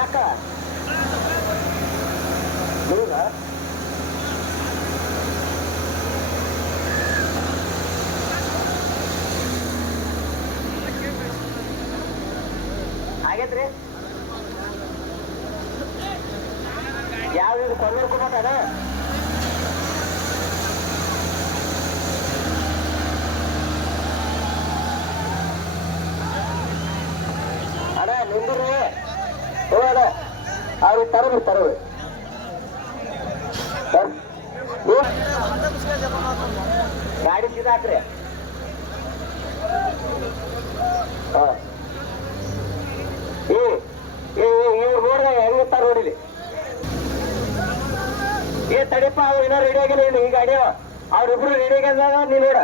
ಯಾಕ? ನೀವ ಯಾವ ಯಾವ್ದು ಕೊಂದೂರು ಕುಮಟನ ಅಣ್ಣ ನಿಂದ್ರಿ. ಅವ್ರಿಗೆ ತರಬೇಕು ತರಬೇಕು ಗಾಡಿ ಸೀದಾ ಹಾಕ್ರಿ. ಏ ಅವ್ರು ಏನೋ ರೆಡಿ ಆಗಿಲ್ಲ ಏನು ಈ ಗಾಡಿಯೋ ಅವ್ರಿಬ್ರು ರೆಡಿ ಆಗ್ಯದ ನೀನ್ ನೋಡ.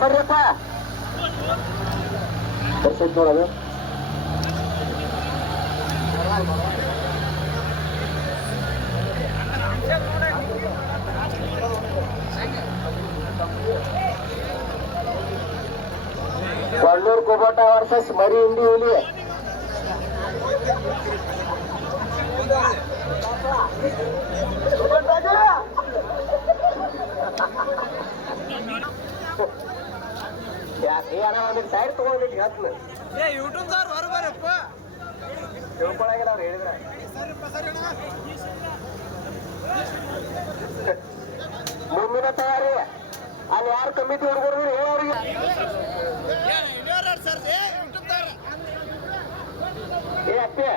Sarripa. Perfecto, a ver. कोल्लूर कोबोटा वर्सेस मरी इंडी उली ಯಾಕೆ ಅಣ್ಣ ಒಂದು ಸೈಡ್ ತಗೊಂಡ್ಬಿಟ್ಟು ಹತ್ನ ಏ ಯೂಟ್ಯೂಬ್ದವ್ರು ಹೊರ ಬರಪ್ಪ ತಿಳ್ಕೊಳಂಗಿಲ್ಲ ಅವ್ರು ಹೇಳಿದ್ರೆ. ಮುಂದಿನ ತಯಾರಿ. ಅಲ್ಲಿ ಯಾರು ಕಮಿಟಿ ಹುಡುಗರು ಹೇಳೋರಿಗೆ ಏ ಅಷ್ಟೇ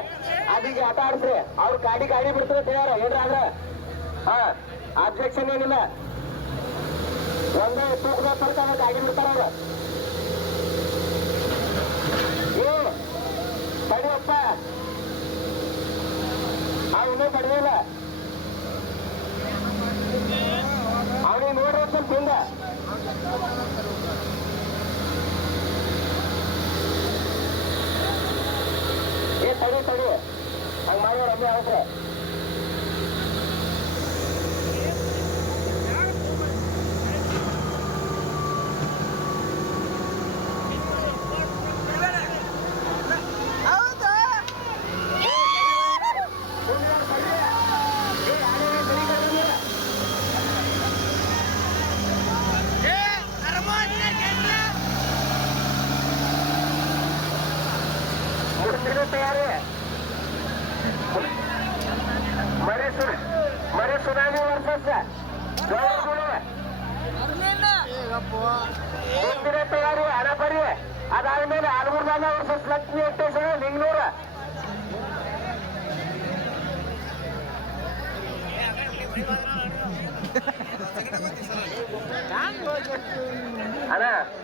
ಅದೀಗ ಆಟ ಆಡ್ಸ್ರಿ. ಅವ್ರ ಗಾಡಿ ಗಾಡಿ ಬಿಡ್ತಾರೆ ತಯಾರ ಏನ್ರ ಆದ್ರ. ಹಾ ಅಬ್ಜೆಕ್ಷನ್ ಏನಿಲ್ಲ. ಒಂದೇ ತೂಕದ ಬರ್ತಾವ ಗಾಡಿ ಬಿಡ್ತಾರ ಅವ್ರ. ಇನ್ನೂ ಬಡಿಯಿಲ್ಲ ಅವನಿಗೆ ನೋಡ್ರಿ ಸ್ವಲ್ಪ ಏ ತಡಿ ತಡಿ. ಹಂಗ ಮಾಡೋಣ ಅಲ್ಲೇ ಆದ್ರೆ ಮುಡಿಸಿದ ತಯಾರಿ ಮರಿ ಸುರ ಮರಿ ಸುನಾಮಿ ವರ್ಸಸ್ ಗೌರವ ಮುಂದಿನ ತಯಾರಿ ಹಣ ಬರಿ ಅದಾದ್ಮೇಲೆ ಆಲ್ಮೂರ್ನಾಗ ವರ್ಸಸ್ ಲಕ್ಷ್ಮಿ ವೆಂಕಟೇಶ್ವರ ಲಿಂಗ್ನೂರ ಅಣ್ಣ